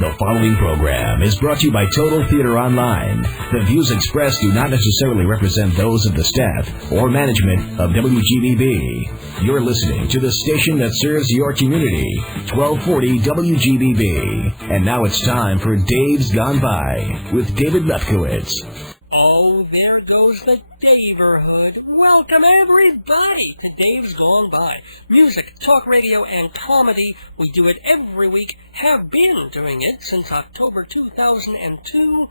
The following program is brought to you by Total Theater Online. The views expressed do not necessarily represent those of the staff or management of WGBB. You're listening to the station that serves your community, 1240 WGBB. And now it's time for Dave's Gone By with David Lefkowitz. Oh, there goes the Daverhood. Welcome, everybody, to Dave's Gone By. Music, talk radio, and comedy. We do it every week, have been doing it since October 2002,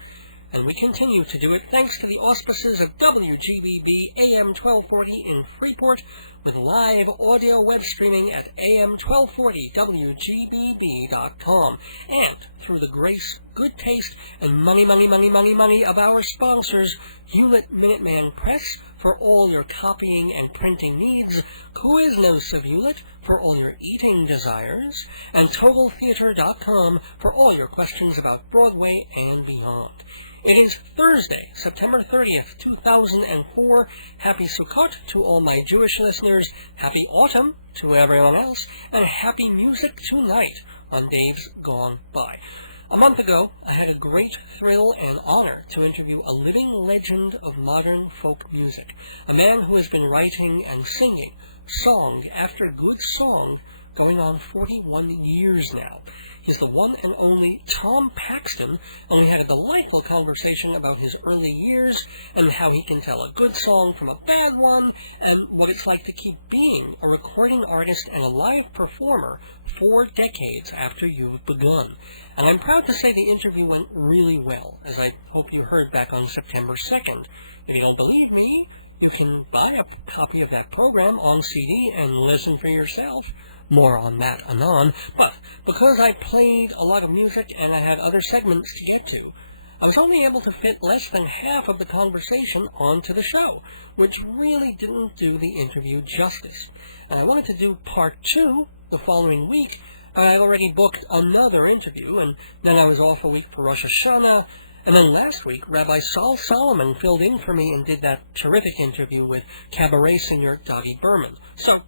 and we continue to do it thanks to the auspices of WGBB-AM 1240 in Freeport, with live audio web streaming at am1240wgbb.com, and through the grace, good taste, and money of our sponsors, Hewlett Minuteman Press for all your copying and printing needs, Quiznos of Hewlett for all your eating desires, and TotalTheater.com for all your questions about Broadway and beyond. It is Thursday, September 30th, 2004. Happy Sukkot to all my Jewish listeners, happy autumn to everyone else, and happy music tonight on Dave's Gone By. A month ago, I had a great thrill and honor to interview a living legend of modern folk music, a man who has been writing and singing song after good song going on 41 years now. He's the one and only Tom Paxton, and we had a delightful conversation about his early years and how he can tell a good song from a bad one, and what it's like to keep being a recording artist and a live performer 4 decades after you've begun. And I'm proud to say the interview went really well, as I hope you heard back on September 2nd. If you don't believe me, you can buy a copy of that program on CD and listen for yourself. More on that anon, but because I played a lot of music and I had other segments to get to, I was only able to fit less than half of the conversation onto the show, which really didn't do the interview justice. And I wanted to do part 2 the following week, and I already booked another interview, and then I was off a week for Rosh Hashanah, and then last week, Rabbi Saul Solomon filled in for me and did that terrific interview with cabaret singer Dottie Berman. So,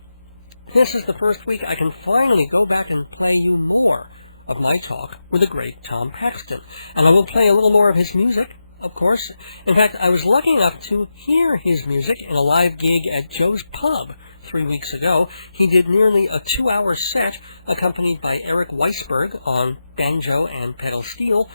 this is the first week I can finally go back and play you more of my talk with the great Tom Paxton. And I will play a little more of his music, of course. In fact, I was lucky enough to hear his music in a live gig at Joe's Pub 3 weeks ago. He did nearly a 2-hour set accompanied by Eric Weisberg on banjo and pedal steel.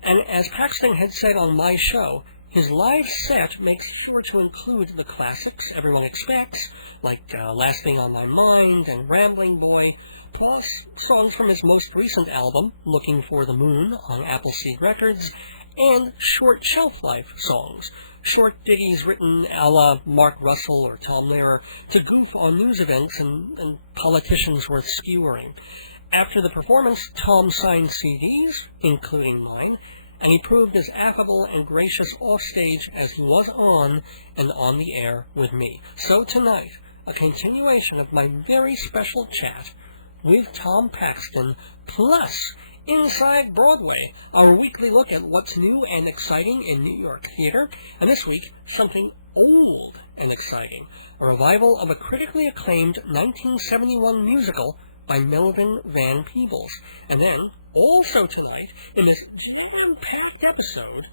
And as Paxton had said on my show, his live set makes sure to include the classics everyone expects, like Last Thing on My Mind and Rambling Boy, plus songs from his most recent album, Looking for the Moon, on Appleseed Records, and short shelf-life songs, short ditties written a la Mark Russell or Tom Lehrer to goof on news events and politicians worth skewering. After the performance, Tom signed CDs, including mine, and he proved as affable and gracious offstage as he was on and on the air with me. So tonight, a continuation of my very special chat with Tom Paxton, plus Inside Broadway, our weekly look at what's new and exciting in New York theater, and this week, something old and exciting, a revival of a critically acclaimed 1971 musical by Melvin Van Peebles. And then, also tonight, in this jam-packed episode,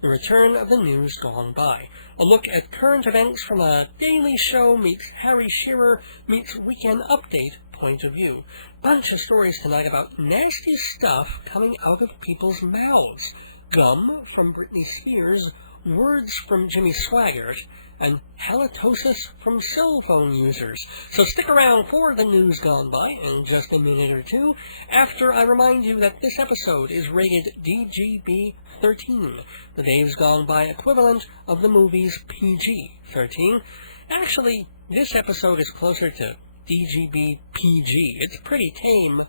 the return of the News Gone By. A look at current events from a Daily Show meets Harry Shearer meets Weekend Update point of view. Bunch of stories tonight about nasty stuff coming out of people's mouths. Gum from Britney Spears, words from Jimmy Swaggart, and halitosis from cell phone users. So stick around for the News Gone By in just a minute or two, after I remind you that this episode is rated DGB-13, the Dave's Gone By equivalent of the movie's PG-13. Actually, this episode is closer to DGB-PG. It's pretty tame,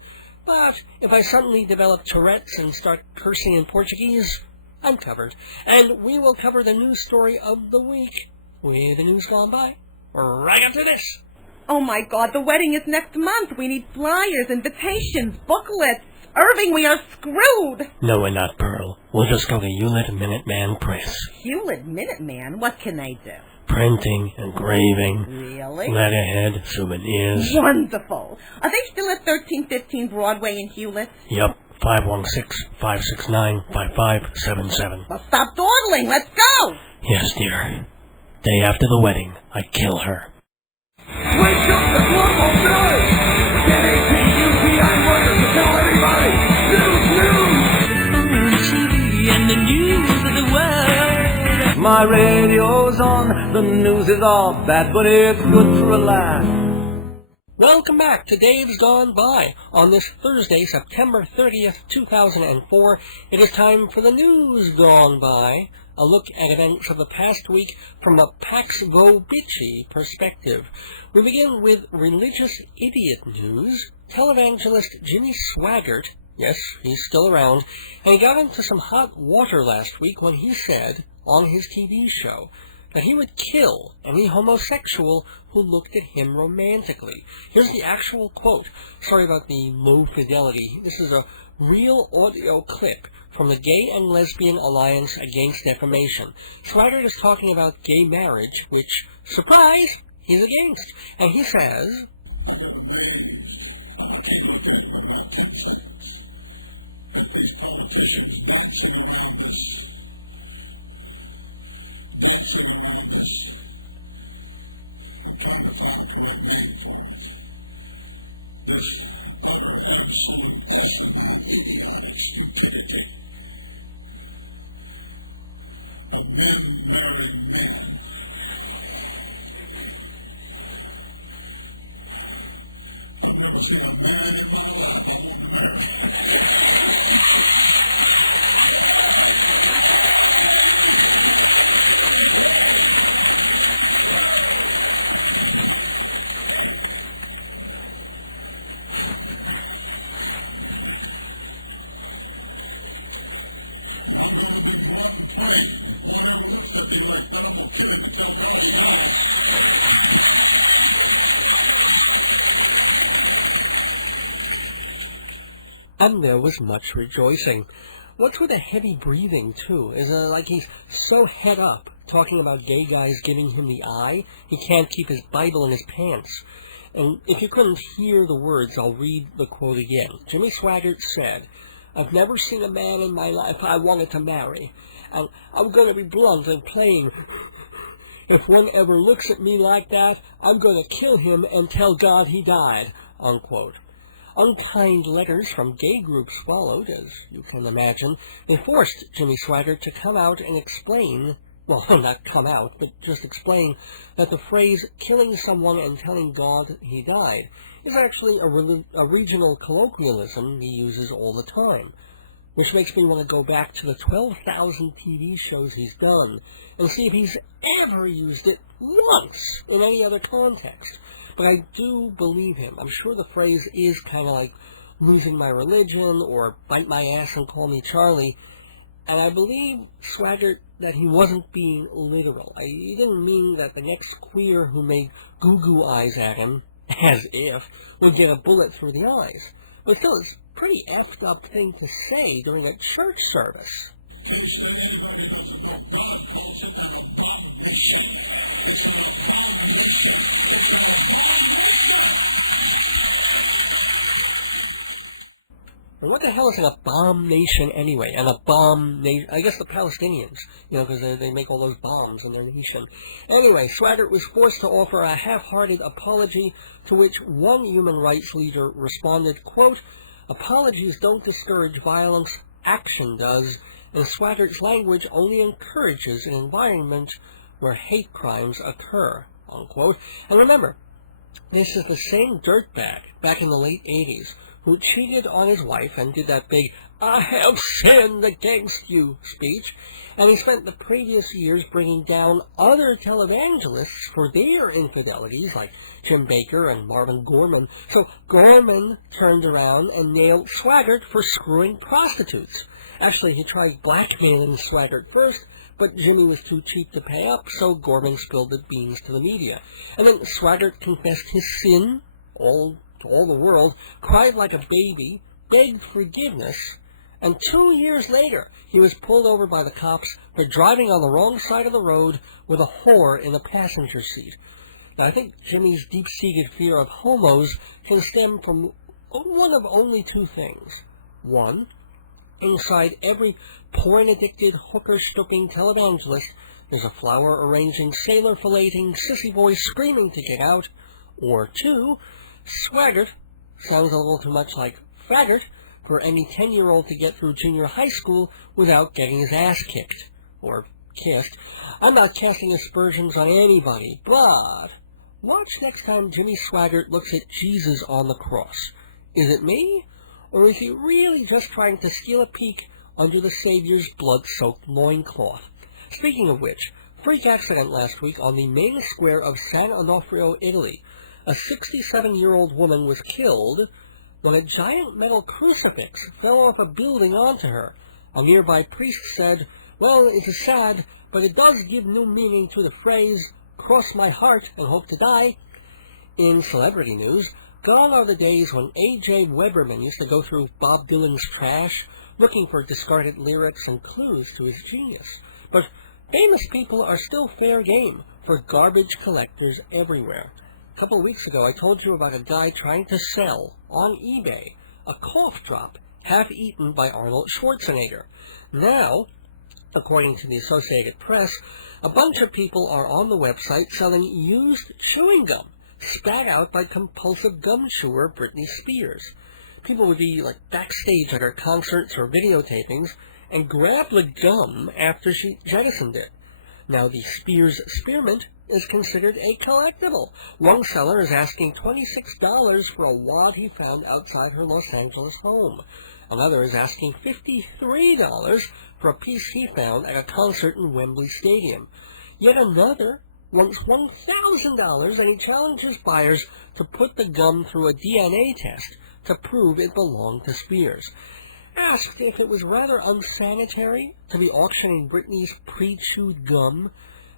but if I suddenly develop Tourette's and start cursing in Portuguese, I'm covered. And we will cover the news story of the week with the News Gone By right after this. Oh my God, the wedding is next month. We need flyers, invitations, booklets. Irving, we are screwed. No, we're not, Pearl. We'll just go to Hewlett Minuteman Press. Hewlett Minuteman? What can they do? Printing, engraving, really? Letterhead, souvenirs. Wonderful. Are they still at 1315 Broadway in Hewlett? Yep. 516-569-5577. Well, stop dawdling. Let's go. Yes, dear. Day after the wedding, I kill her. Wake up the global village! Get APUPI workers to tell everybody! News! TV and the news of the world. My radio's on, the news is all bad, but it's good for a laugh. Welcome back to Dave's Gone By. On this Thursday, September 30th, 2004, it is time for the News Gone By, a look at events of the past week from a PAX Go Bitchy perspective. We begin with religious idiot news. Televangelist Jimmy Swaggart, yes, he's still around, and he got into some hot water last week when he said on his TV show that he would kill any homosexual who looked at him romantically. Here's the actual quote. Sorry about the low fidelity. This is a real audio clip from the Gay and Lesbian Alliance Against Defamation. Swaggart is talking about gay marriage, which, surprise, he's against. And he says, I got amazed. I can't look at it for about 10 seconds. At these politicians dancing around this. I'm trying to find the correct name for it. This utter absolute asinine idiotic stupidity of men marrying men. I've never seen a man in my life I want to marry. and there was much rejoicing. What's with the heavy breathing, too? Is it like he's so head up, talking about gay guys giving him the eye, he can't keep his Bible in his pants? And if you couldn't hear the words, I'll read the quote again. Jimmy Swaggart said, "I've never seen a man in my life I wanted to marry. And I'm going to be blunt and plain. If one ever looks at me like that, I'm going to kill him and tell God he died," unquote. Unkind letters from gay groups followed, as you can imagine. They forced Jimmy Swaggart to come out and explain, well, not come out, but just explain that the phrase killing someone and telling God he died is actually a regional colloquialism he uses all the time, which makes me want to go back to the 12,000 TV shows he's done and see if he's ever used it once in any other context. But I do believe him. I'm sure the phrase is kind of like losing my religion or bite my ass and call me Charlie. And I believe Swaggart that he wasn't being literal. He didn't mean that the next queer who made goo-goo eyes at him, as if, would get a bullet through the eyes. But still, it's a pretty effed up thing to say during a church service. Can't say anybody doesn't know God calls it an abomination. It's an abomination. And what the hell is an abomination anyway? An abomination? I guess the Palestinians, because they make all those bombs in their nation. Anyway, Swaggart was forced to offer a half-hearted apology, to which one human rights leader responded, quote, "Apologies don't discourage violence, action does, and Swaggart's language only encourages an environment where hate crimes occur," unquote. And remember, this is the same dirtbag back in the late 80s who cheated on his wife and did that big, "I have sinned against you" speech, and he spent the previous years bringing down other televangelists for their infidelities, like Jim Bakker and Marvin Gorman. So Gorman turned around and nailed Swaggart for screwing prostitutes. Actually, he tried blackmailing Swaggart first, but Jimmy was too cheap to pay up, so Gorman spilled the beans to the media. And then Swaggart confessed his sin, to all the world, cried like a baby, begged forgiveness, and 2 years later, he was pulled over by the cops for driving on the wrong side of the road with a whore in the passenger seat. Now, I think Jimmy's deep-seated fear of homos can stem from one of only two things. 1. Inside every porn-addicted, hooker-stooking televangelist, there's a flower-arranging, sailor-filleting, sissy boy screaming to get out. Or 2. Swaggart sounds a little too much like faggart for any 10-year-old to get through junior high school without getting his ass kicked. Or kissed. I'm not casting aspersions on anybody, but watch next time Jimmy Swaggart looks at Jesus on the cross. Is it me? Or is he really just trying to steal a peek under the Savior's blood-soaked loincloth? Speaking of which, freak accident last week on the main square of San Onofrio, Italy. A 67-year-old woman was killed when a giant metal crucifix fell off a building onto her. A nearby priest said, "Well, it is sad, but it does give new meaning to the phrase, 'cross my heart and hope to die.'" In celebrity news, gone are the days when A.J. Weberman used to go through Bob Dylan's trash, looking for discarded lyrics and clues to his genius. But famous people are still fair game for garbage collectors everywhere. A couple of weeks ago, I told you about a guy trying to sell, on eBay, a cough drop half-eaten by Arnold Schwarzenegger. Now, according to the Associated Press, a bunch of people are on the website selling used chewing gum, spat out by compulsive gum chewer Britney Spears. People would be like backstage at her concerts or videotapings and grab the gum after she jettisoned it. Now the Spears spearmint is considered a collectible. One seller is asking $26 for a wad he found outside her Los Angeles home. Another is asking $53 for a piece he found at a concert in Wembley Stadium. Yet another wants $1,000, and he challenges buyers to put the gum through a DNA test to prove it belonged to Spears. Asked if it was rather unsanitary to be auctioning Britney's pre-chewed gum,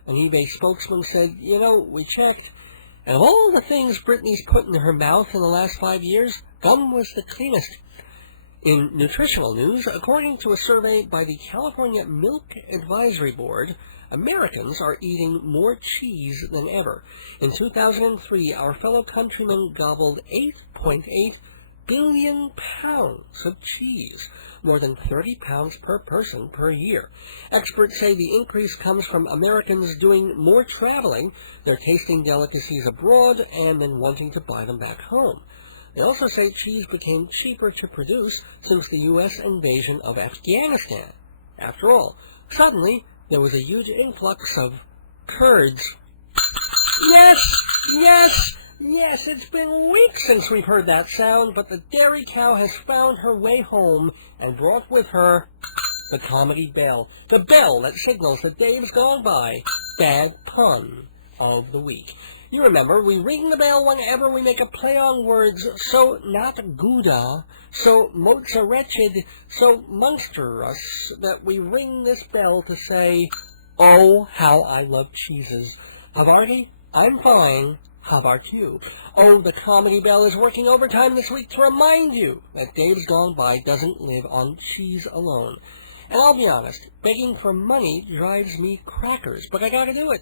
an eBay spokesman said, "We checked, and of all the things Britney's put in her mouth in the last 5 years, gum was the cleanest." In nutritional news, according to a survey by the California Milk Advisory Board, Americans are eating more cheese than ever. In 2003, our fellow countrymen gobbled 8.8 billion pounds of cheese, more than 30 pounds per person per year. Experts say the increase comes from Americans doing more traveling, they're tasting delicacies abroad, and then wanting to buy them back home. They also say cheese became cheaper to produce since the U.S. invasion of Afghanistan. After all, suddenly there was a huge influx of Kurds. Yes, it's been weeks since we've heard that sound, but the dairy cow has found her way home and brought with her the comedy bell. The bell that signals that Dave's gone by. Bad pun of the week. You remember, we ring the bell whenever we make a play on words, so not Gouda, so Mozart-wretched, so monstrous, that we ring this bell to say, "Oh, how I love cheeses." Havarti, I'm fine. How about you? Oh, the comedy bell is working overtime this week to remind you that Dave's Gone By doesn't live on cheese alone. And I'll be honest, begging for money drives me crackers, but I gotta do it.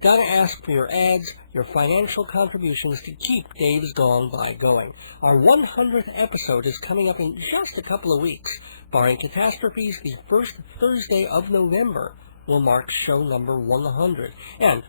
Gotta ask for your ads, your financial contributions to keep Dave's Gone By going. Our 100th episode is coming up in just a couple of weeks. Barring catastrophes, the first Thursday of November will mark show number 100. And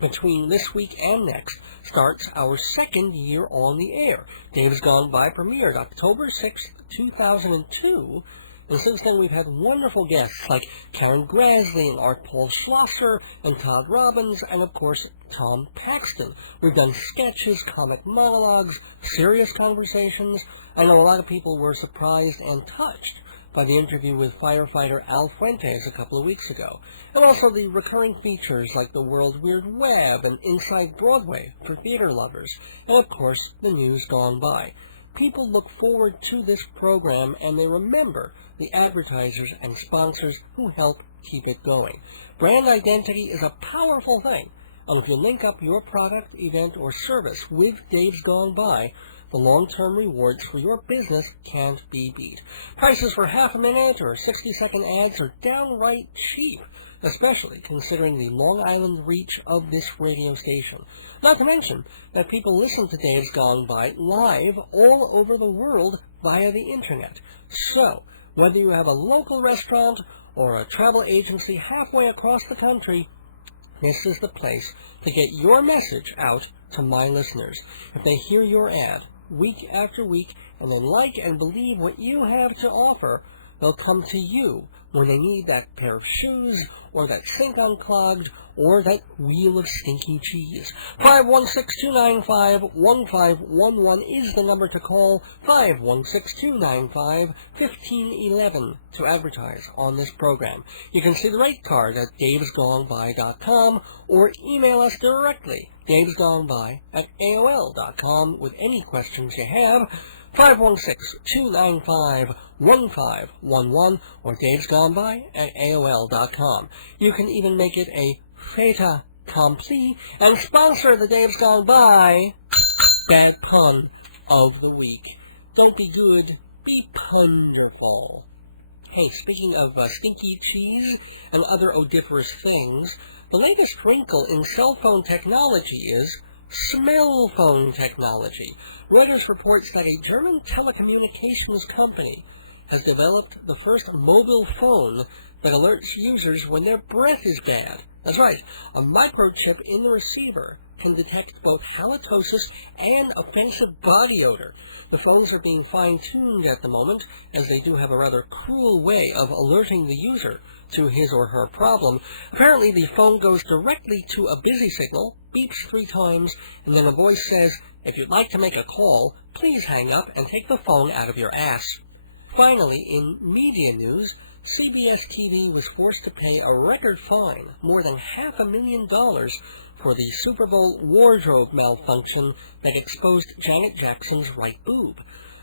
between this week and next starts our second year on the air. Dave's Gone By premiered October 6th, 2002, and since then we've had wonderful guests like Karen Grasley and Art Paul Schlosser and Todd Robbins and, of course, Tom Paxton. We've done sketches, comic monologues, serious conversations. I know a lot of people were surprised and touched by the interview with firefighter Al Fuentes a couple of weeks ago, and also the recurring features like the World Weird Web and Inside Broadway for theater lovers, and of course, the news gone by. People look forward to this program, and they remember the advertisers and sponsors who help keep it going. Brand identity is a powerful thing, and if you link up your product, event, or service with Dave's Gone By, the long-term rewards for your business can't be beat. Prices for half-a-minute or 60-second ads are downright cheap. especially considering the Long Island reach of this radio station. Not to mention that people listen to Dave's Gone By live all over the world via the internet. So, whether you have a local restaurant or a travel agency halfway across the country, this is the place to get your message out to my listeners. If they hear your ad week after week and they like and believe what you have to offer, they'll come to you when they need that pair of shoes or that sink unclogged or that wheel of stinky cheese. 516-295-1511 is the number to call. 516-295-1511 to advertise on this program. You can see the rate card at davesgoneby.com or email us directly, davesgoneby@aol.com, with any questions you have. 516-295-1511 or davesgoneby@aol.com. You can even make it a fait accompli and sponsor the Dave's Gone By Bad Pun of the Week. Don't be good, be punderful. Hey, speaking of stinky cheese and other odoriferous things, the latest wrinkle in cell phone technology is smell phone technology. Reuters reports that a German telecommunications company has developed the first mobile phone that alerts users when their breath is bad. That's right, a microchip in the receiver can detect both halitosis and offensive body odor. The phones are being fine-tuned at the moment, as they do have a rather cruel way of alerting the user to his or her problem. Apparently, the phone goes directly to a busy signal, beeps 3 times, and then a voice says, "If you'd like to make a call, please hang up and take the phone out of your ass." Finally, in media news, CBS TV was forced to pay a record fine, more than $500,000, for the Super Bowl wardrobe malfunction that exposed Janet Jackson's right boob.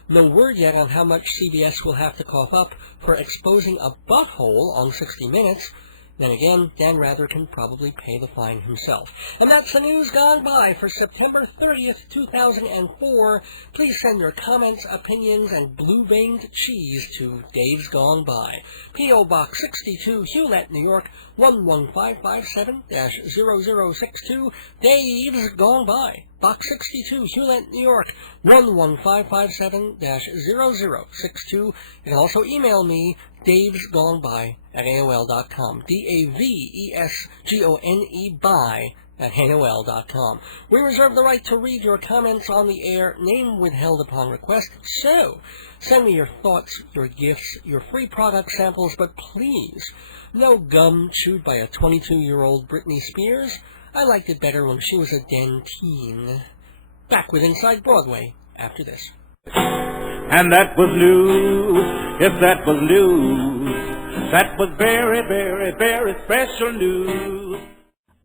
No word yet on how much CBS will have to cough up for exposing a butthole on 60 Minutes. Then again, Dan Rather can probably pay the fine himself. And that's the news gone by for September 30th, 2004. Please send your comments, opinions, and blue-veined cheese to Dave's Gone By. P.O. Box 62, Hewlett, New York, 11557-0062. Dave's Gone By. Box 62, Hewlett, New York, 11557-0062. You can also email me, davesgoneby@aol.com. DAVESGONE by@aol.com. We reserve the right to read your comments on the air, name withheld upon request. So, send me your thoughts, your gifts, your free product samples, but please, no gum chewed by a 22-year-old Britney Spears. I liked it better when she was a den teen. Back with Inside Broadway after this. And that was news, if that was news, that was very, very, very special news.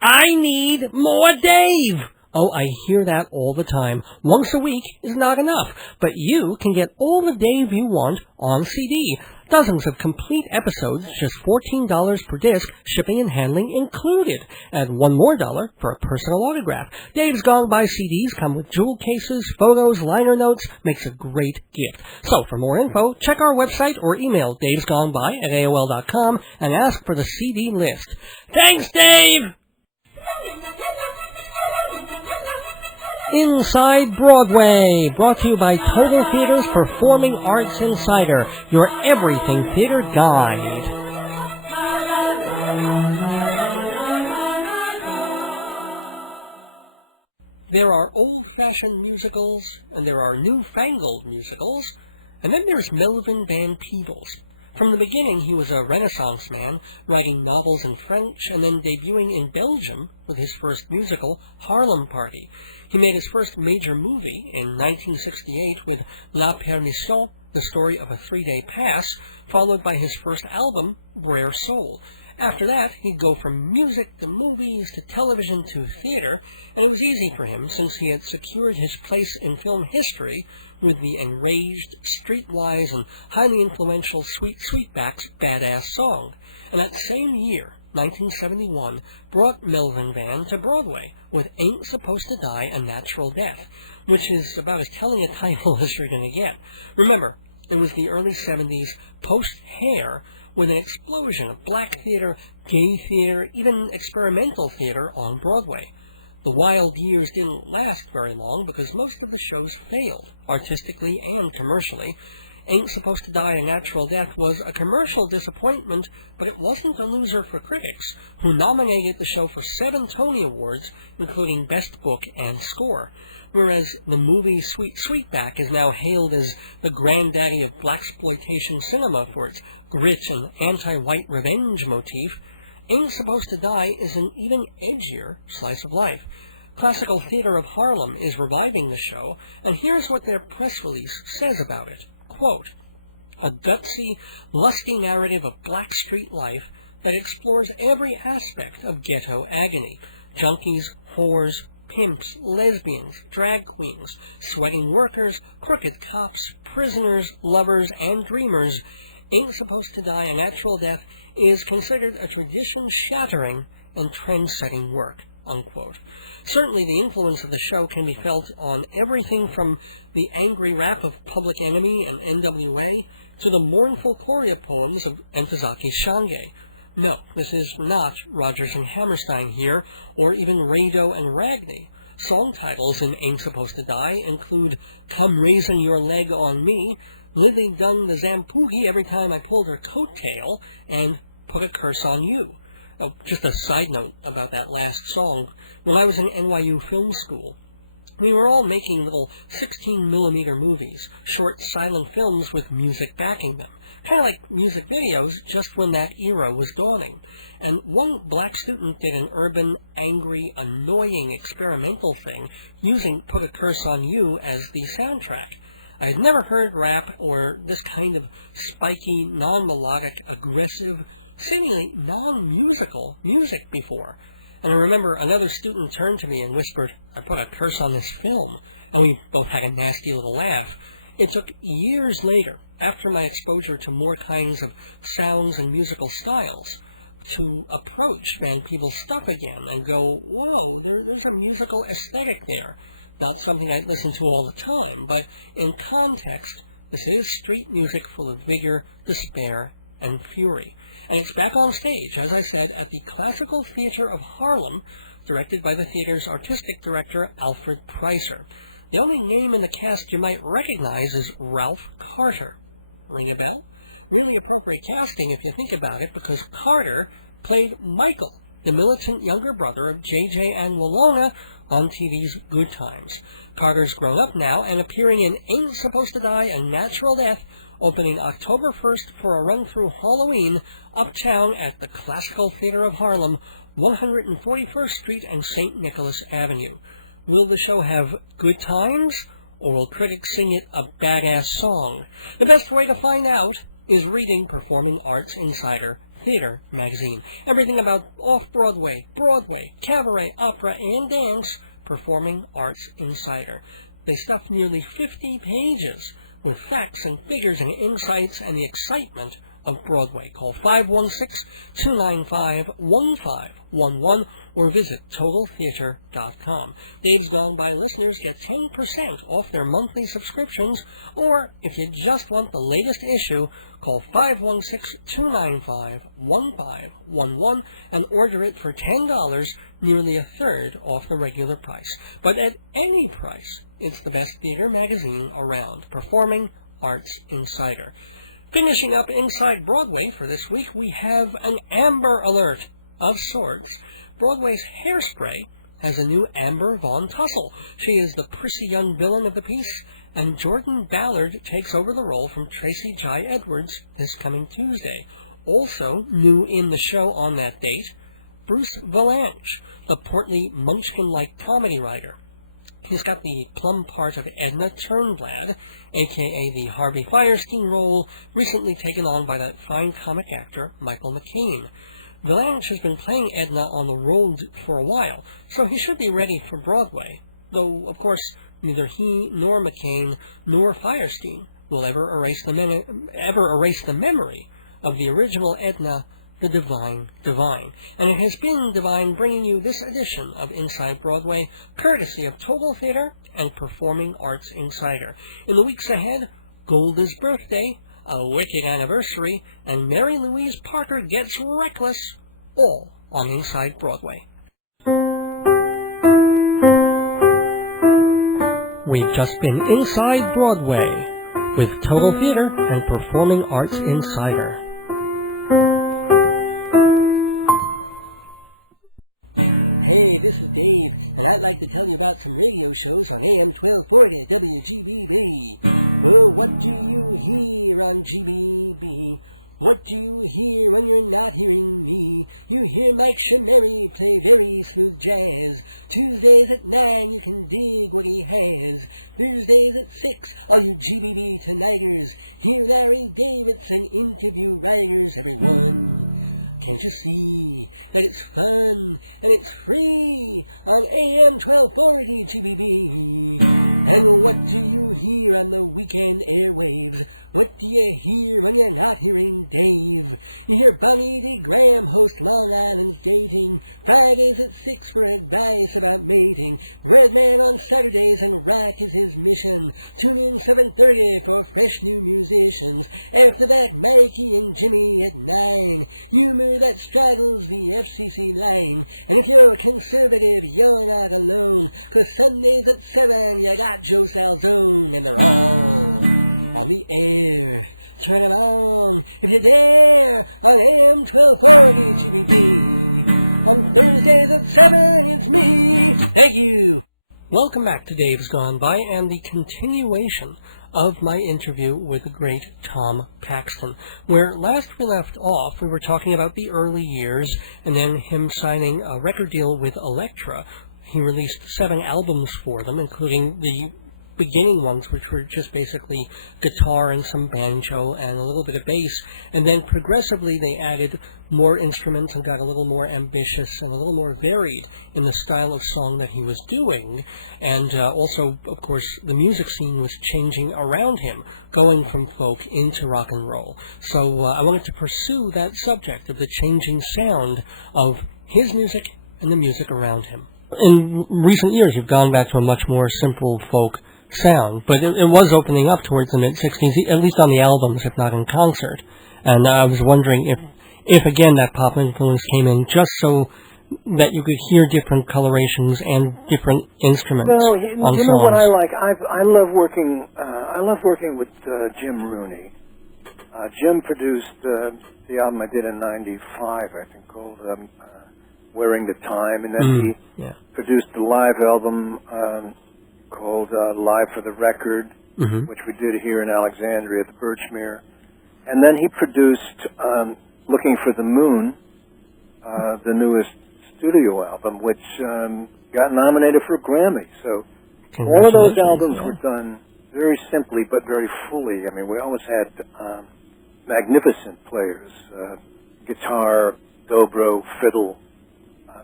I need more Dave! Oh, I hear that all the time. Once a week is not enough, but you can get all the Dave you want on CD. Dozens of complete episodes, just $14 per disc, shipping and handling included. Add $1 more for a personal autograph. Dave's Gone By CDs come with jewel cases, photos, liner notes, makes a great gift. So for more info, check our website or email davesgoneby@aol.com and ask for the CD list. Thanks, Dave! Inside Broadway, brought to you by Total Theater's Performing Arts Insider, your everything theater guide. There are old-fashioned musicals, and there are newfangled musicals, and then there's Melvin Van Peebles. From the beginning, he was a Renaissance man, writing novels in French and then debuting in Belgium with his first musical, Harlem Party. He made his first major movie in 1968 with La Permission, the story of a 3-day pass, followed by his first album, Rare Soul. After that, he'd go from music to movies to television to theater, and it was easy for him since he had secured his place in film history with the enraged, streetwise, and highly influential Sweet Sweetback's Badass Song. And that same year, 1971, brought Melvin Van to Broadway with Ain't Supposed to Die a Natural Death, which is about as telling a title as you're going to get. Remember, it was the early 70s, post-Hair, with an explosion of black theater, gay theater, even experimental theater on Broadway. The wild years didn't last very long because most of the shows failed, artistically and commercially. Ain't Supposed to Die a Natural Death was a commercial disappointment, but it wasn't a loser for critics, who nominated the show for 7 Tony Awards, including Best Book and Score, whereas the movie Sweet Sweetback is now hailed as the granddaddy of blaxploitation cinema for its grit and anti-white revenge motif. Ain't Supposed to Die is an even edgier slice of life. Classical Theater of Harlem is reviving the show, and here's what their press release says about it. Quote, a gutsy, lusty narrative of black street life that explores every aspect of ghetto agony. Junkies, whores, pimps, lesbians, drag queens, sweating workers, crooked cops, prisoners, lovers, and dreamers. Ain't Supposed to Die a Natural Death is considered a tradition-shattering and trend-setting work, unquote. Certainly the influence of the show can be felt on everything from the angry rap of Public Enemy and NWA to the mournful choreo poems of Ntozake Shange. No, this is not Rodgers and Hammerstein here, or even Rado and Ragney. Song titles in Ain't Supposed to Die include Come Raisin' Your Leg on Me, Livy Done the Zampoogie Every Time I Pulled Her Coattail, and Put a Curse on You. Oh, just a side note about that last song. When I was in NYU film school, we were all making little 16mm movies, short silent films with music backing them. Kind of like music videos, just when that era was dawning. And one black student did an urban, angry, annoying experimental thing using Put a Curse on You as the soundtrack. I had never heard rap or this kind of spiky, non-melodic, aggressive, seemingly non-musical music before. And I remember another student turned to me and whispered, I put a curse on this film, and we both had a nasty little laugh. It took years later, after my exposure to more kinds of sounds and musical styles, to approach Van Peebles' stuff again and go, whoa, there's a musical aesthetic there. Not something I'd listen to all the time, but in context, this is street music full of vigor, despair, and fury. And it's back on stage, as I said, at the Classical Theater of Harlem, directed by the theater's artistic director, Alfred Pricer. The only name in the cast you might recognize is Ralph Carter. Ring a bell? Really appropriate casting if you think about it, because Carter played Michael, the militant younger brother of J.J. and Walona on TV's Good Times. Carter's grown up now and appearing in Ain't Supposed to Die a Natural Death, opening October 1st for a run through Halloween uptown at the Classical Theater of Harlem, 141st Street and St. Nicholas Avenue. Will the show have good times, or will critics sing it a badass song? The best way to find out is reading Performing Arts Insider Theater magazine. Everything about off-Broadway, Broadway, cabaret, opera, and dance, Performing Arts Insider. They stuff nearly 50 pages with facts and figures and insights and the excitement of Broadway. Call 516-295-1511 or visit TotalTheater.com. Days Gone By listeners get 10% off their monthly subscriptions, or if you just want the latest issue, call 516-295-1511 and order it for $10, nearly a third off the regular price. But at any price, it's the best theater magazine around, Performing Arts Insider. Finishing up Inside Broadway for this week, we have an Amber Alert of sorts. Broadway's Hairspray has a new Amber Von Tussle. She is the prissy young villain of the piece, and Jordan Ballard takes over the role from Tracy Jai Edwards this coming Tuesday. Also new in the show on that date, Bruce Valanche, the portly, munchkin-like comedy writer. He's got the plum part of Edna Turnblad, a.k.a. the Harvey Fierstein role, recently taken on by that fine comic actor Michael McKean. Valanche has been playing Edna on the road for a while, so he should be ready for Broadway, though, of course, neither he nor McCain nor Fierstein will ever erase the memory of the original Edna, the Divine. And it has been Divine bringing you this edition of Inside Broadway, courtesy of Total Theater and Performing Arts Insider. In the weeks ahead, Golda's Birthday, A Wicked Anniversary, and Mary Louise Parker Gets Reckless, all on Inside Broadway. We've just been Inside Broadway with Total Theater and Performing Arts Insider. Hey, this is Dave, and I'd like to tell you about some radio shows on AM 1240 WGBB. Well, what do you hear on GBB? What do you hear when you're not hearing me? You hear Mike Shamberry play very smooth jazz. Tuesdays at 9 you can dig what he has. Thursdays at 6 on GBB Tonighters. Hear Larry Davidson interview writers. Everyone, can't you see that it's fun and it's free on AM 1240 GBB? And what do you hear on the weekend airwaves? What do you hear when you're not hearing Dave? You hear Bunny D. Graham host Long Island Dating. Fridays at 6 for advice about mating. Redman on Saturdays and rock is his mission. Tune in 7:30 for fresh new musicians. After that, Mikey and Jimmy at 9. Humor that straddles the FCC line. And if you're a conservative, you're not alone. 'Cause Sundays at 7, you got Joe Salzone in the hall. On the air. Turn it on, if you dare, on AM 1240 On Thursdays at 7, it's me. Thank you. Welcome back to Dave's Gone By and the continuation of my interview with the great Tom Paxton, where last we left off, we were talking about the early years and then him signing a record deal with Elektra. He released 7 albums for them, including the beginning ones, which were just basically guitar and some banjo and a little bit of bass, and then progressively they added more instruments and got a little more ambitious and a little more varied in the style of song that he was doing, and also, of course, the music scene was changing around him, going from folk into rock and roll. So I wanted to pursue that subject of the changing sound of his music and the music around him. In recent years, you've gone back to a much more simple folk sound, but it was opening up towards the mid-60s, at least on the albums, if not in concert. And I was wondering if again, that pop influence came in just so that you could hear different colorations and different instruments. No, you know what I like? I love working with Jim Rooney. Jim produced the album I did in '95, I think, called Wearing the Time, and then he produced the live album called Live for the Record, which we did here in Alexandria at the Birchmere. And then he produced Looking for the Moon, the newest studio album, which got nominated for a Grammy. So all of those albums were done very simply but very fully. I mean, we always had magnificent players, guitar, dobro, fiddle,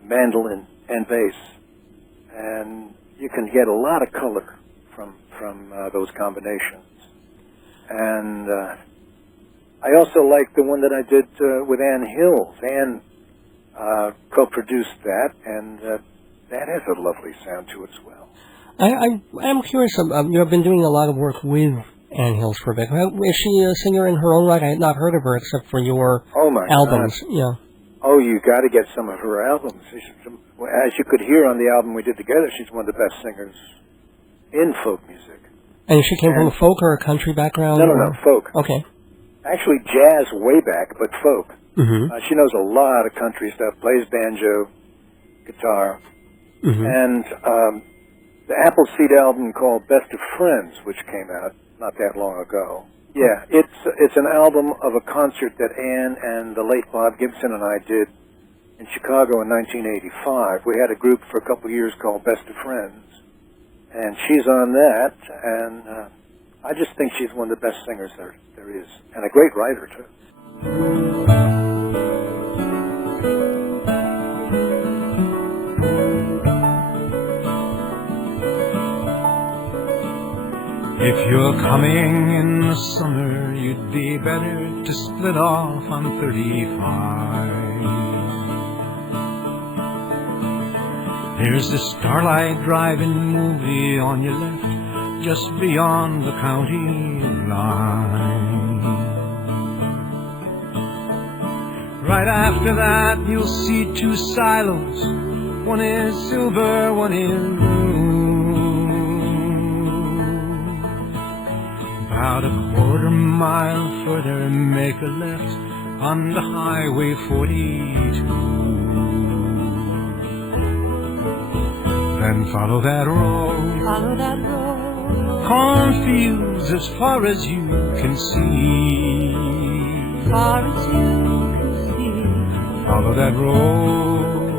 mandolin, and bass. And you can get a lot of color from those combinations. And I also like the one that I did with Ann Hills. Ann co-produced that, and that has a lovely sound to it as well. I'm curious, you've been doing a lot of work with Ann Hills for a bit. Is she a singer in her own right? I had not heard of her except for your albums. God. Yeah. Oh, you got to get some of her albums. As you could hear on the album we did together, she's one of the best singers in folk music. And she came from a folk or a country background? No, folk. Okay. Actually, jazz way back, but folk. She knows a lot of country stuff, plays banjo, guitar. And the Appleseed album called Best of Friends, which came out not that long ago. Yeah, it's an album of a concert that Ann and the late Bob Gibson and I did in Chicago in 1985. We had a group for a couple of years called Best of Friends, and she's on that, and I just think she's one of the best singers there is, and a great writer, too. If you're coming in the summer, you'd be better to split off on 35. There's the Starlight Drive-In movie on your left, just beyond the county line. Right after that, you'll see two silos. One is silver, one is blue. About a quarter mile further, make a left on the Highway 42. Then follow that road. Follow that road. Cornfields as far as you can see. Far as you can see. Follow that road.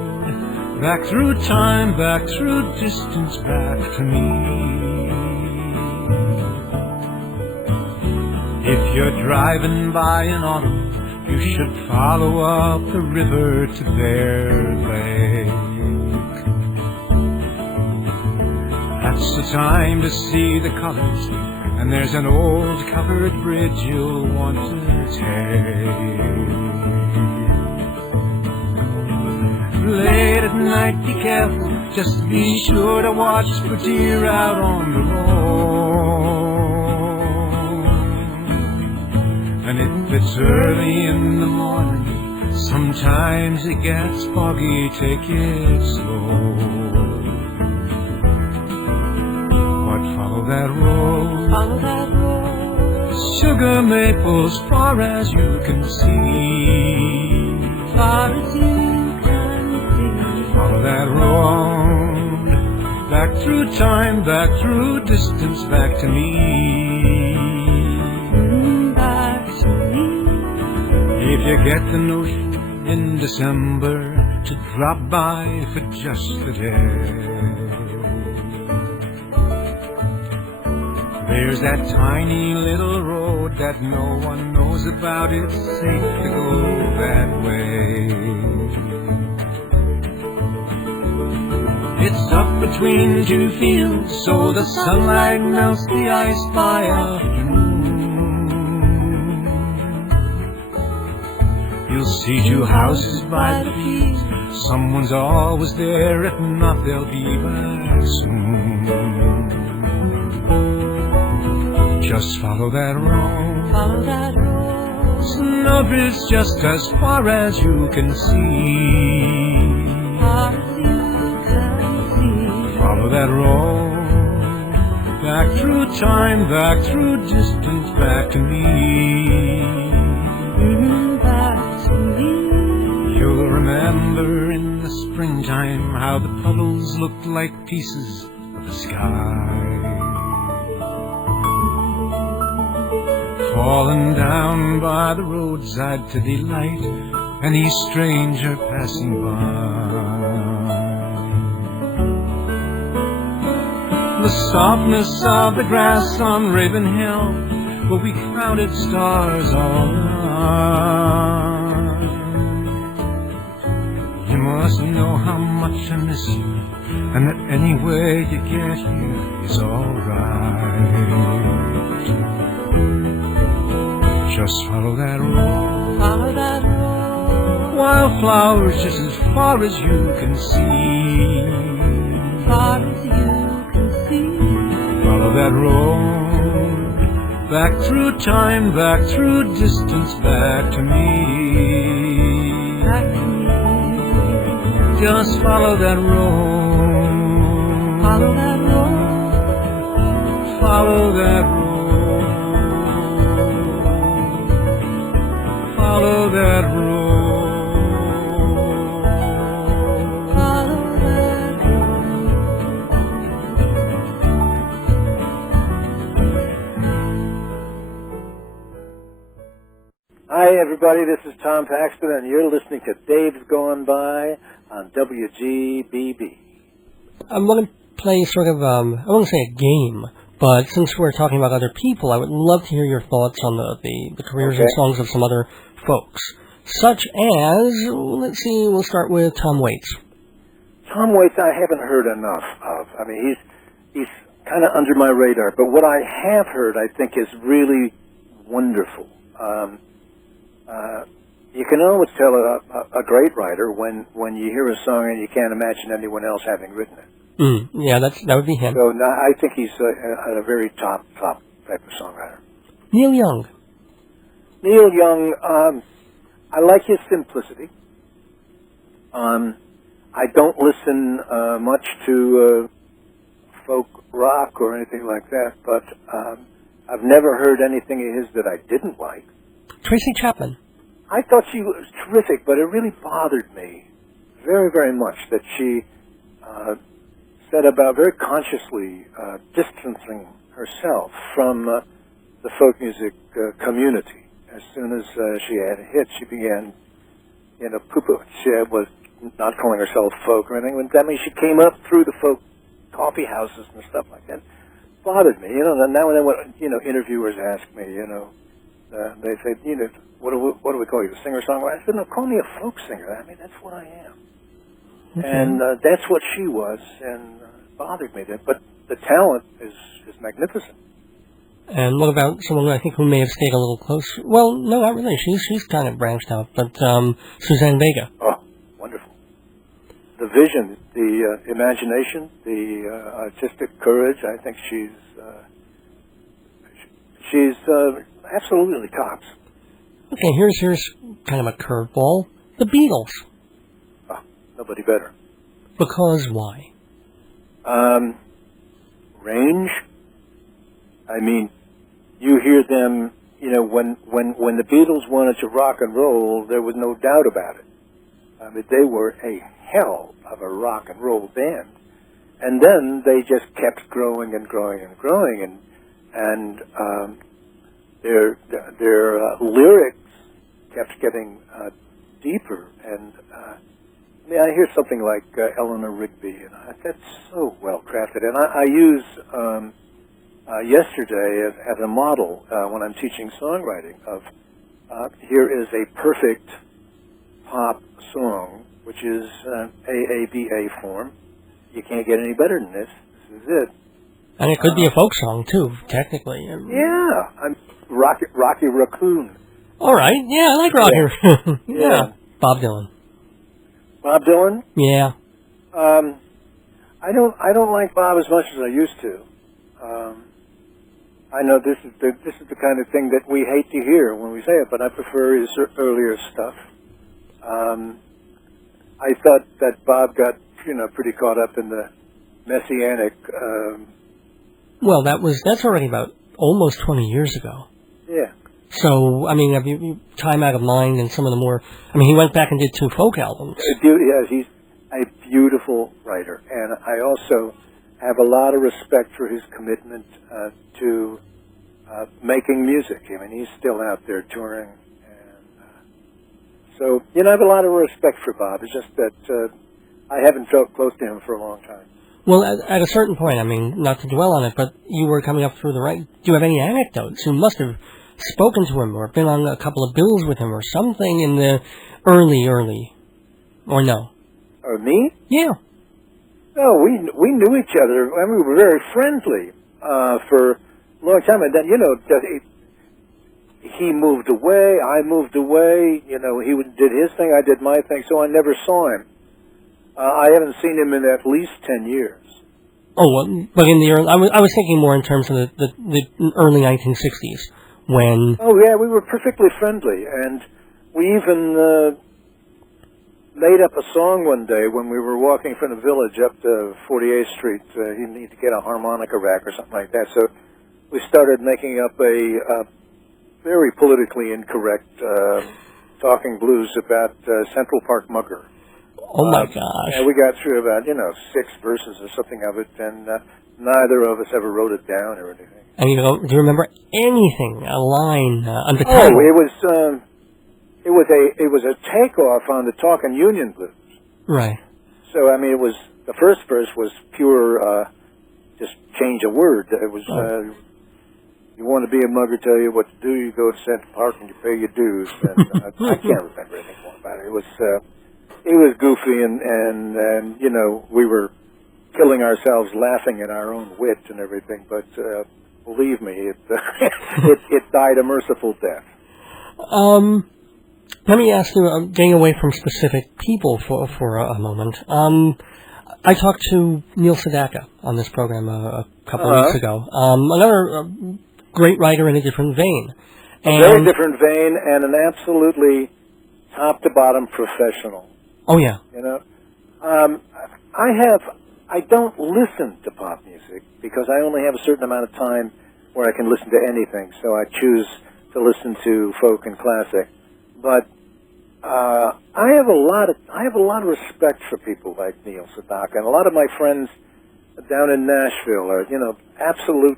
Back through time, back through distance, back to me. If you're driving by an auto, you should follow up the river to Bear Lake. That's the time to see the colors, and there's an old covered bridge you'll want to take. Late at night, be careful, just be sure to watch for deer out on the road. And if it's early in the morning, sometimes it gets foggy, take it slow. Follow that road. Follow that road. Sugar maples far as you can see. Far as you can see. Follow that road. Back through time, back through distance, back to me. Back to me. If you get the notion in December to drop by for just a day, there's that tiny little road that no one knows about. It's safe to go that way. It's up between two fields, so the sunlight melts the ice by afternoon. You'll see two houses by the keys. Someone's always there. If not, they'll be back soon. Just follow that road. Follow that road. Snowdrifts just as far as you can see. Far as you can see. Follow that road. Back through time, back through distance, back to me. Back to me. You'll remember in the springtime how the puddles looked like pieces of the sky, falling down by the roadside to delight any stranger passing by. The softness of the grass on Raven Hill will be counted stars all night. You must know how much I miss you, and that any way you get here is alright. Just follow that road. Follow that road. Wildflowers just as far as you can see. Far as you can see. Follow that road. Back through time, back through distance, back to me. Back to me. Just follow that road. Follow that road. Follow that road. Follow that road. Follow that road. Hi, everybody. This is Tom Paxton, and you're listening to Dave's Gone By on WGBB. I'm going to play sort of, I won't say a game, but since we're talking about other people, I would love to hear your thoughts on the careers and songs of some other folks, such as, let's see, we'll start with Tom Waits. Tom Waits, I haven't heard enough of. I mean, he's kind of under my radar, but what I have heard, I think, is really wonderful. You can always tell a great writer when you hear a song and you can't imagine anyone else having written it. Yeah, that would be him. So I think he's a very top type of songwriter. Neil Young. Neil Young, I like his simplicity. I don't listen much to folk rock or anything like that, but I've never heard anything of his that I didn't like. Tracy Chapman. I thought she was terrific, but it really bothered me very, very much that she set about very consciously distancing herself from the folk music community. As soon as she had a hit, she began, poo-poo. She was not calling herself folk or anything. That means she came up through the folk coffee houses and stuff like that. Bothered me, And now and then, when interviewers ask me, they say, what do we call you, a singer-songwriter? I said, no, call me a folk singer. I mean, that's what I am. Okay. And that's what she was, and bothered me. But the talent is magnificent. And what about someone I think who may have stayed a little close? Well, no, not really. She's kind of branched out, but Suzanne Vega. Oh, wonderful. The vision, the imagination, the artistic courage. I think she's absolutely tops. Okay, here's kind of a curveball. The Beatles. Oh, nobody better. Because why? Range. I mean, you hear them, when the Beatles wanted to rock and roll, there was no doubt about it. I mean, they were a hell of a rock and roll band. And then they just kept growing and growing and growing, and their lyrics kept getting deeper. And I hear something like Eleanor Rigby, and that's so well crafted. And I use yesterday as a model when I'm teaching songwriting of here is a perfect pop song, which is AABA form. You can't get any better than this. This is it. And it could be a folk song too, technically. Yeah, I'm Rocky Raccoon. All right, yeah, I like Rocky. Yeah, Bob Dylan. Bob Dylan? Yeah. I don't like Bob as much as I used to. I know this is the kind of thing that we hate to hear when we say it, but I prefer his earlier stuff. I thought that Bob got pretty caught up in the messianic. Well, that's already about almost 20 years ago. Yeah. So, I mean, have you Time Out of Mind and some of the more... I mean, he went back and did 2 folk albums. Yes, he's a beautiful writer. And I also have a lot of respect for his commitment to making music. I mean, he's still out there touring. And so, I have a lot of respect for Bob. It's just that I haven't felt close to him for a long time. Well, at a certain point, I mean, not to dwell on it, but you were coming up through the right... Do you have any anecdotes? You must have spoken to him or been on a couple of bills with him or something in the early, or no? Or me? Yeah. No, we knew each other. I mean, we were very friendly for a long time. And then, he moved away, I moved away. He did his thing, I did my thing, so I never saw him. I haven't seen him in at least 10 years. Oh, well, but in the early... I was thinking more in terms of the early 1960s, when... Oh, yeah, we were perfectly friendly, and we even made up a song one day when we were walking from the village up to 48th Street. You need to get a harmonica rack or something like that, so we started making up a very politically incorrect talking blues about Central Park Mugger. Oh, my gosh. And we got through about, 6 verses or something of it, and neither of us ever wrote it down or anything. And do you remember anything, a line, under time? Oh, it was a takeoff on the Talkin' Union Blues. Right. So, I mean, the first verse was pure, just change a word. It was, you want to be a mugger, tell you what to do, you go to Central Park and you pay your dues. And I can't remember anything more about it. It was goofy, and we were killing ourselves laughing at our own wit and everything, but believe me, it died a merciful death. Let me ask you, getting away from specific people for a moment. I talked to Neil Sedaka on this program a couple of weeks ago. Another great writer in a different vein. A very different vein, and an absolutely top to bottom professional. Oh, yeah. You know, I don't listen to pop music because I only have a certain amount of time where I can listen to anything. So I choose to listen to folk and classic. But I have a lot of respect for people like Neil Sedaka, and a lot of my friends down in Nashville are, you know, absolute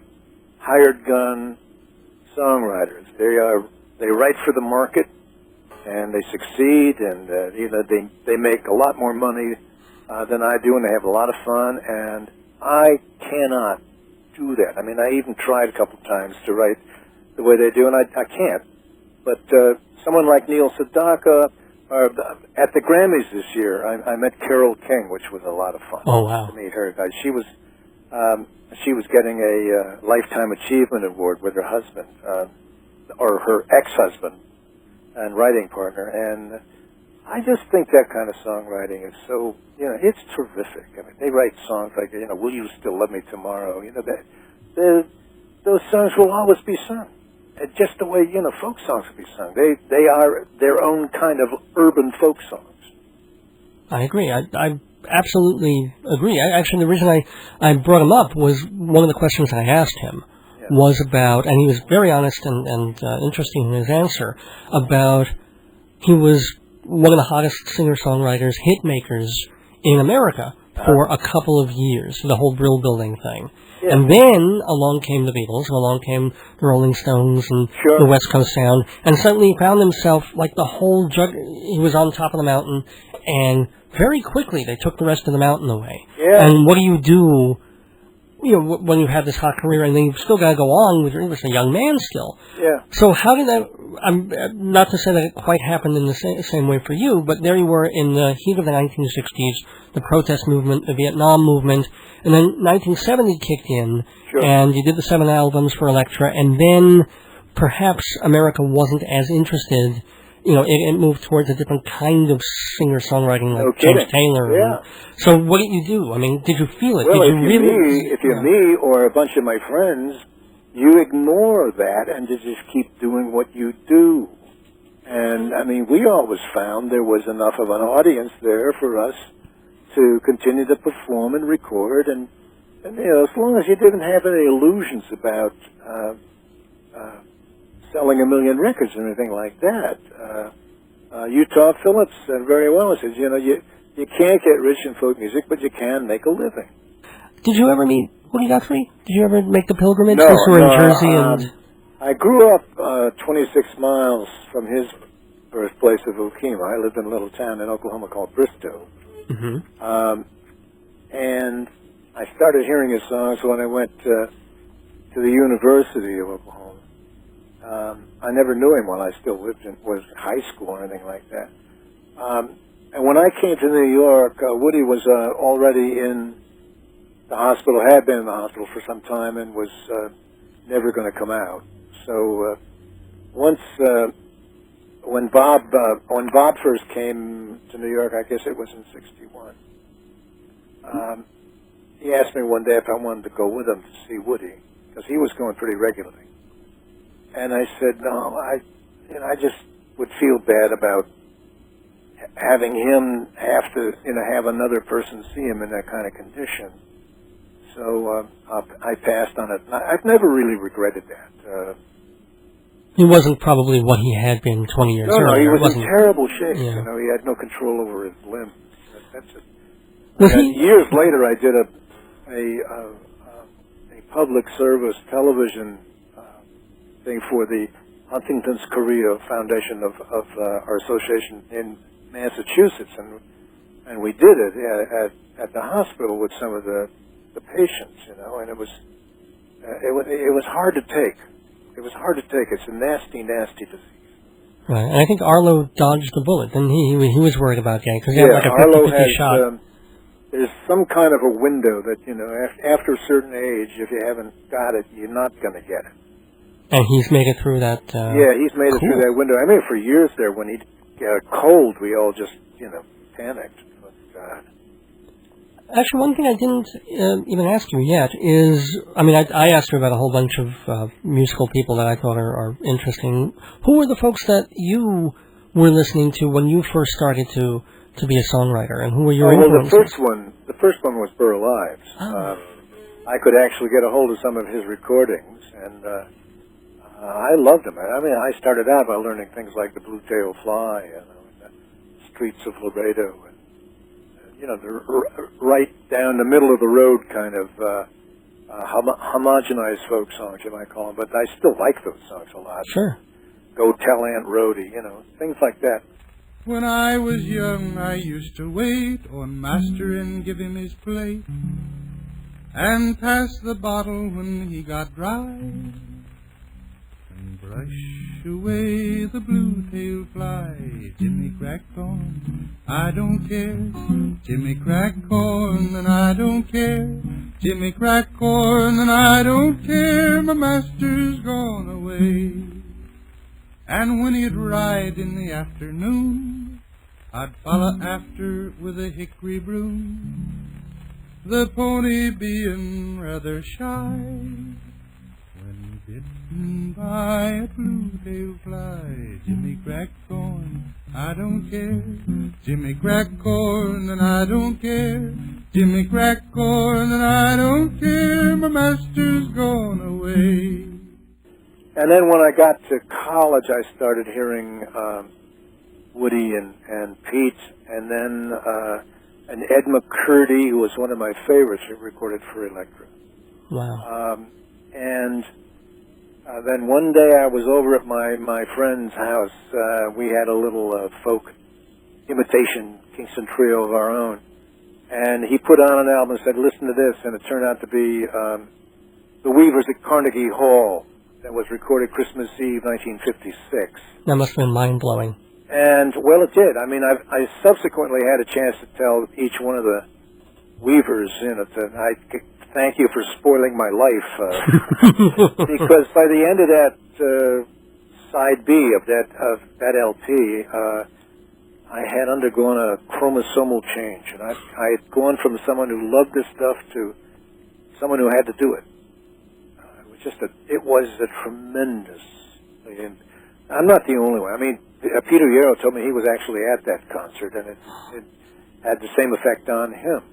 hired gun songwriters. They write for the market, and they succeed, and you know, they make a lot more money than I do, and they have a lot of fun. And I cannot do that. I mean, I even tried a couple times to write the way they do, and I can't. But someone like Neil Sedaka, at the Grammys this year, I met Carole King, which was a lot of fun. Oh, wow. To meet her. She was getting a Lifetime Achievement Award with her husband, or her ex-husband and writing partner. And I just think that kind of songwriting is so, you know, it's terrific. I mean, they write songs like, you know, Will You Still Love Me Tomorrow? You know, those songs will always be sung. Just the way, you know, folk songs will be sung. They are their own kind of urban folk songs. I agree. I absolutely agree. Actually, the reason I brought him up was one of the questions I asked him was about, and he was very honest and interesting in his answer, about he was one of the hottest singer-songwriters, hit makers in America for a couple of years, the whole brill building thing. Yeah. And then along came the Beatles, and along came the Rolling Stones and the West Coast Sound, and suddenly he found himself like the whole he was on top of the mountain, and very quickly they took the rest of the mountain away. Yeah. And what do, you know, when you have this hot career, and then you've still got to go on with you're a young man still. Yeah. So how did that, not to say that it quite happened in the same way for you, but there you were in the heat of the 1960s, the protest movement, the Vietnam movement, and then 1970 kicked in, and you did the 7 albums for Elektra, and then perhaps America wasn't as interested. You know, it moved towards a different kind of singer-songwriting, like James Taylor. Yeah. So what did you do? I mean, did you feel it? Well, did you really? If you're me or a bunch of my friends, you ignore that and you just keep doing what you do. And, I mean, we always found there was enough of an audience there for us to continue to perform and record. And you know, as long as you didn't have any illusions about selling 1 million records or anything like that. You taught Phillips said very well. He says, you know, you can't get rich in folk music, but you can make a living. Did you ever meet Woody Guthrie? Did you ever make the pilgrimage? No, in Jersey and I grew up 26 miles from his birthplace of Okima. I lived in a little town in Oklahoma called Bristow. Mm-hmm. And I started hearing his songs when I went to the University of Oklahoma. I never knew him while I still was in high school or anything like that. And when I came to New York, Woody was already in the hospital, had been in the hospital for some time, and was never going to come out. So once when Bob first came to New York, I guess it was in '61. He asked me one day if I wanted to go with him to see Woody, because he was going pretty regularly. And I said, no, I just would feel bad about having him have to, have another person see him in that kind of condition. So I passed on it. I've never really regretted that. He wasn't probably what he had been 20 years earlier. No, he was in terrible shape. Yeah. He had no control over his limbs. That's it. Years later, I did a public service television thing for the Huntington's Chorea Foundation of our association in Massachusetts, and we did it at the hospital with some of the patients, and it was hard to take. It was hard to take. It's a nasty, nasty disease. Right, and I think Arlo dodged the bullet, and he was worried about getting, because he had like a 50-50 shot. There's some kind of a window that, after a certain age, if you haven't got it, you're not going to get it. And he's made it through that. He's made it through that window. I mean, for years there, when he'd get a cold, we all just, panicked. But, actually, one thing I didn't even ask you yet is, I asked you about a whole bunch of musical people that I thought are interesting. Who were the folks that you we're listening to when you first started to be a songwriter, and who were your well, influences? the first one was Burl Ives. Oh. I could actually get a hold of some of his recordings, and I loved him. I mean, I started out by learning things like the Blue-tailed Fly, and the Streets of Laredo, and the right down the middle of the road kind of homogenized folk songs, you might call them. But I still like those songs a lot. Sure. Go Tell Aunt Rhody, things like that. When I was young, I used to wait on master and give him his plate, and pass the bottle when he got dry, and brush away the blue-tailed fly. Jimmy crack corn, I don't care. Jimmy crack corn, and I don't care. Jimmy crack corn, and I don't care. My master's gone away. And when he'd ride in the afternoon, I'd follow after with a hickory broom, the pony being rather shy. When bitten by a blue-tailed fly, Jimmy crack corn, I don't care. Jimmy crack corn, and I don't care. Jimmy crack corn, and I don't care. My master's gone away. And then when I got to college, I started hearing Woody and Pete, and then an Ed McCurdy, who was one of my favorites, who recorded for Elektra. Wow. And then one day I was over at my friend's house. We had a little folk imitation Kingston trio of our own. And he put on an album and said, listen to this. And it turned out to be The Weavers at Carnegie Hall. That was recorded Christmas Eve, 1956. That must have been mind-blowing. And, well, it did. I mean, I subsequently had a chance to tell each one of the Weavers, I thank you for spoiling my life. Because by the end of that side B of that LP, I had undergone a chromosomal change. And I had gone from someone who loved this stuff to someone who had to do it. It was a tremendous. I'm not the only one. I mean, Peter Yarrow told me he was actually at that concert, and it had the same effect on him.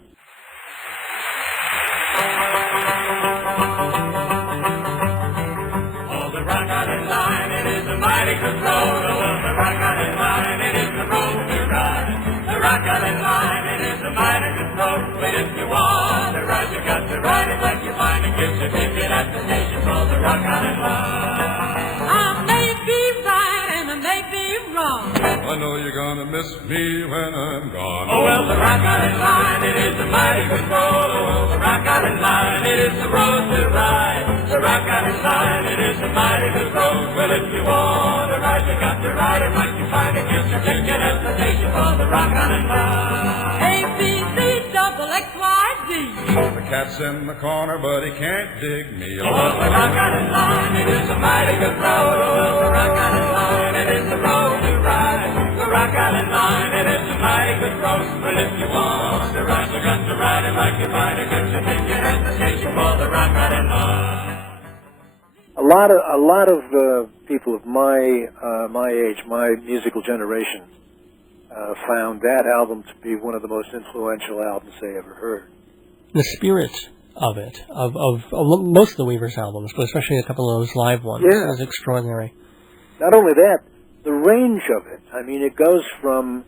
Oh, the Rock Island Line, it is a mighty good road. Oh, the Rock Island Line, it is the road to ride. The Rock Island Line, it is a mighty good road. But if you want to ride, you got to ride it like you find it. Get your ticket at the station for the Rock Island Line. I may be right and I may be wrong. I know you're gonna miss me when I'm gone. Oh, well, the Rock Island Line, it is a mighty good road. Oh, the Rock Island Line, it is the road to ride. The Rock Island Line, it is a mighty good road. Well, if you want to ride, you got to ride it like you find it. Get your ticket at the station for the Rock Island Line. A, B, C, double X, Y, Z. The cat's in the corner, but he can't dig me. Oh, the Rock Island Line, it is a mighty good road. Oh, the Rock Island Line, it is the road to ride. The Rock Island Line, it is a mighty good road. Well, if you want to ride, you got to ride it like you find it. Get your ticket at the station for the Rock Island Line. A lot of people of my age, my musical generation, found that album to be one of the most influential albums they ever heard. The spirit of it, of most of the Weavers albums, but especially a couple of those live ones, is extraordinary. Not only that, the range of it. I mean, it goes from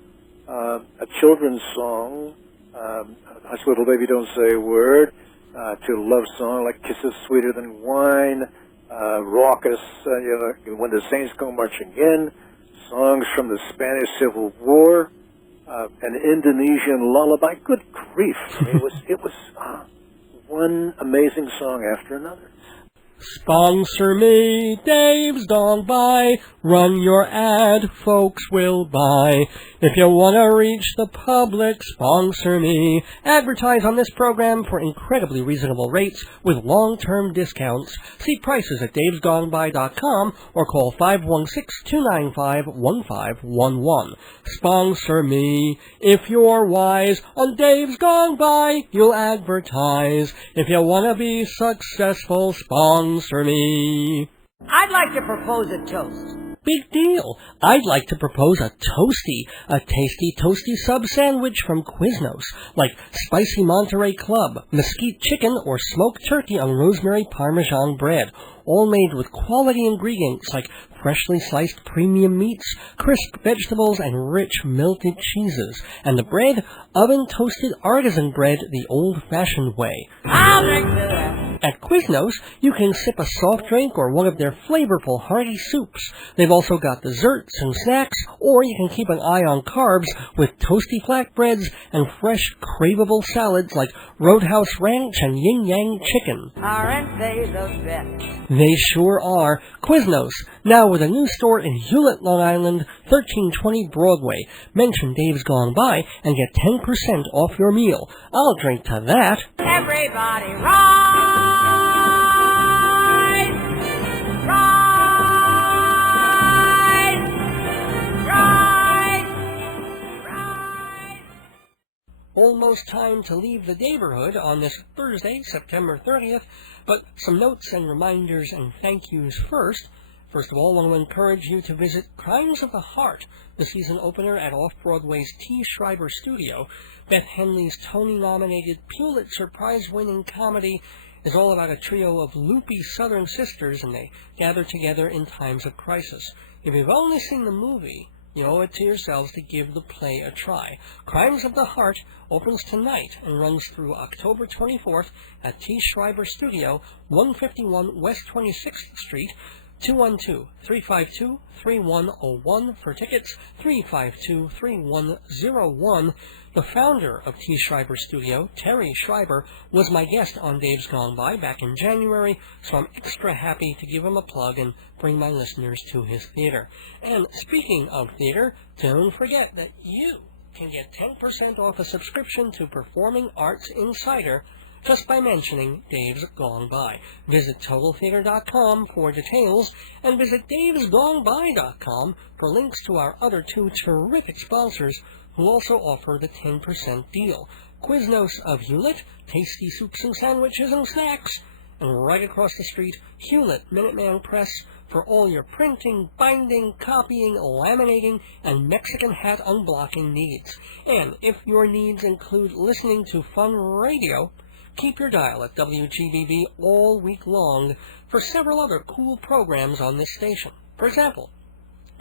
a children's song, Hush Little Baby Don't Say a Word, to a love song like Kisses Sweeter Than Wine, raucous, When the Saints Go Marching In, songs from the Spanish Civil War, an Indonesian lullaby. Good grief! I mean, it was one amazing song after another. Sponsor me, Dave's Gone By. Run your ad, folks will buy. If you want to reach the public, sponsor me. Advertise on this program for incredibly reasonable rates with long-term discounts. See prices at davesgoneby.com or call 516-295-1511. Sponsor me. If you're wise, on Dave's Gone By, you'll advertise. If you want to be successful, sponsor me. I'd like to propose a toast. big deal. I'd like to propose a tasty toasty sub sandwich from Quiznos, like spicy Monterey Club, mesquite chicken, or smoked turkey on rosemary Parmesan bread, all made with quality ingredients like freshly sliced premium meats, crisp vegetables, and rich melted cheeses. And the bread, oven-toasted artisan bread the old-fashioned way. I'll drink to that. At Quiznos, you can sip a soft drink or one of their flavorful hearty soups. They've also got desserts and snacks, or you can keep an eye on carbs with toasty flatbreads and fresh, craveable salads like Roadhouse Ranch and Yin Yang Chicken. Aren't they the best? They sure are. Quiznos, now with a new store in Hewlett, Long Island, 1320 Broadway. Mention Dave's Gone By and get 10% off your meal. I'll drink to that. Everybody rise! Almost time to leave the neighborhood on this Thursday, September 30th, but some notes and reminders and thank yous first. First of all, I want to encourage you to visit Crimes of the Heart, the season opener at Off-Broadway's T. Schreiber Studio. Beth Henley's Tony-nominated Pulitzer Prize-winning comedy is all about a trio of loopy Southern sisters, and they gather together in times of crisis. If you've only seen the movie, you owe it to yourselves to give the play a try. Crimes of the Heart opens tonight and runs through October 24th at T. Schreiber Studio, 151 West 26th Street, 212-352-3101 for tickets, 352-3101. The founder of T. Schreiber Studio, Terry Schreiber, was my guest on Dave's Gone By back in January, so I'm extra happy to give him a plug and bring my listeners to his theater. And speaking of theater, don't forget that you can get 10% off a subscription to Performing Arts Insider just by mentioning Dave's Gone By. Visit TotalTheater.com for details, and visit Dave'sGoneBy.com for links to our other two terrific sponsors who also offer the 10% deal. Quiznos of Hewlett, tasty soups and sandwiches and snacks, and right across the street, Hewlett Minuteman Press for all your printing, binding, copying, laminating, and Mexican hat unblocking needs. And if your needs include listening to fun radio, keep your dial at WGBB all week long for several other cool programs on this station. For example,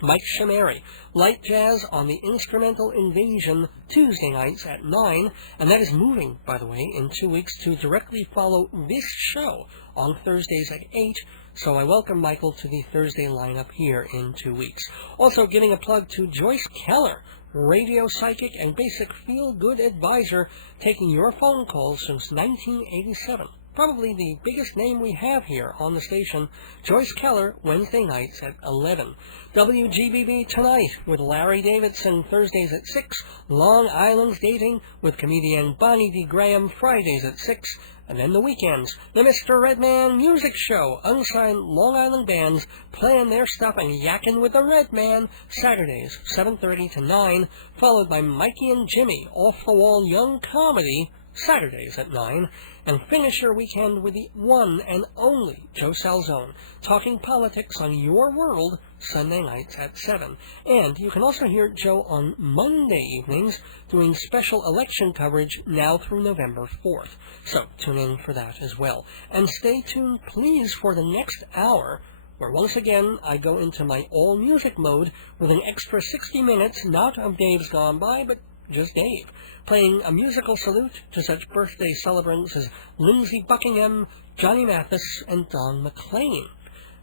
Mike Shamari, light jazz on the Instrumental Invasion, Tuesday nights at 9, and that is moving, by the way, in 2 weeks to directly follow this show on Thursdays at 8, so I welcome Michael to the Thursday lineup here in 2 weeks. Also giving a plug to Joyce Keller, radio psychic and basic feel-good advisor, taking your phone calls since 1987. Probably the biggest name we have here on the station. Joyce Keller, Wednesday nights at 11. WGBB Tonight with Larry Davidson, Thursdays at 6. Long Island's Dating with comedian Bonnie D. Graham, Fridays at 6. And then the weekends, the Mr. Redman Music Show, unsigned Long Island bands playing their stuff and yakking with the Redman, Saturdays, 7:30 to 9, followed by Mikey and Jimmy, off-the-wall young comedy, Saturdays at 9, and finish your weekend with the one and only Joe Salzone, talking politics on Your World, Sunday nights at 7. And you can also hear Joe on Monday evenings doing special election coverage now through November 4th. So tune in for that as well. And stay tuned, please, for the next hour, where once again I go into my all-music mode with an extra 60 minutes, not of Dave's Gone By, but just Dave, playing a musical salute to such birthday celebrants as Lindsey Buckingham, Johnny Mathis, and Don McLean.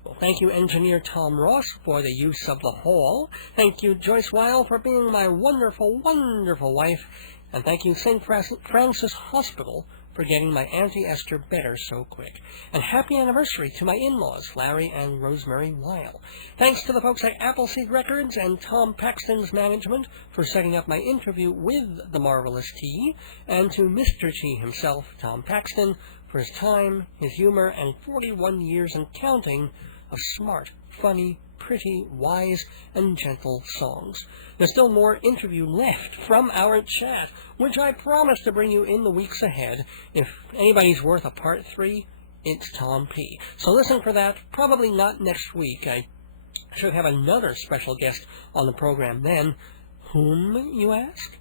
Well, thank you, engineer Tom Ross, for the use of the hall. Thank you, Joyce Weil, for being my wonderful, wonderful wife. And thank you, St. Francis Hospital, for getting my Auntie Esther better so quick. And happy anniversary to my in-laws, Larry and Rosemary Weil. Thanks to the folks at Appleseed Records and Tom Paxton's management for setting up my interview with the marvelous T, and to Mr. T himself, Tom Paxton, for his time, his humor, and 41 years and counting of smart, funny, pretty, wise, and gentle songs. There's still more interview left from our chat, which I promise to bring you in the weeks ahead. If anybody's worth a part 3, it's Tom P. So listen for that, probably not next week. I I should have another special guest on the program then. Whom, you ask?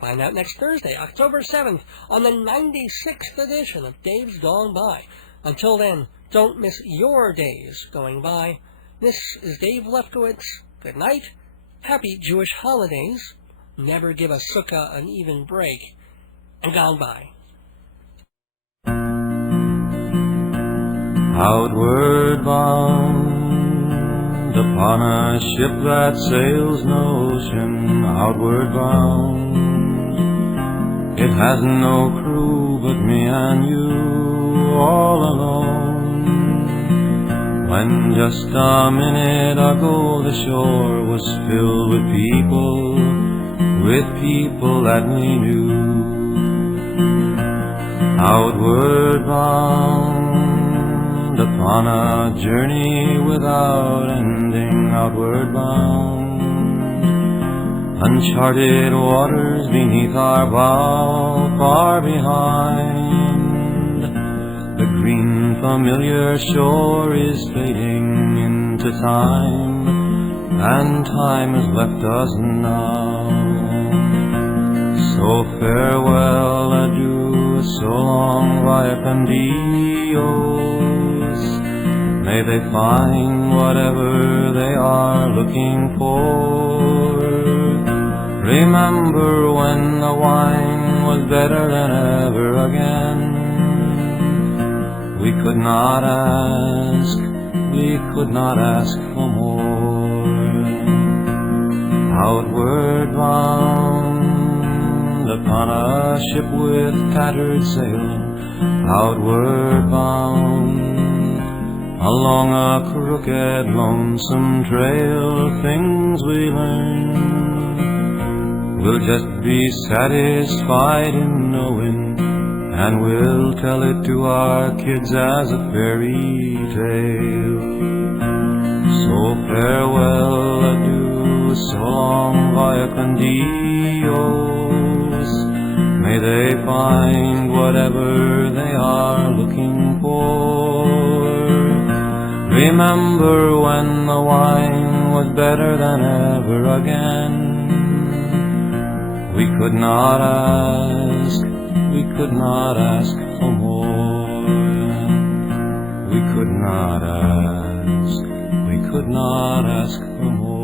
Find out next Thursday, October 7th, on the 96th edition of Dave's Gone By. Until then, don't miss your days going by. This is Dave Lefkowitz. Good night. Happy Jewish holidays. Never give a sukkah an even break. And gone by. Outward bound upon a ship that sails no ocean. Outward bound, it has no crew but me and you all alone. When just a minute ago the shore was filled with people that we knew. Outward bound upon a journey without ending. Outward bound, uncharted waters beneath our bow, far behind. The green familiar shore is fading into time, and time has left us now. So farewell, adieu, so long, via con Dios. May they find whatever they are looking for. Remember when the wine was better than ever again. We could not ask for more. Outward bound upon a ship with tattered sail. Outward bound along a crooked, lonesome trail. Things we learn, we'll just be satisfied in knowing, and we'll tell it to our kids as a fairy tale. So farewell, adieu, so long, via con Dios. May they find whatever they are looking for. Remember when the wine was better than ever again. We could not ask for more. We could not ask for more.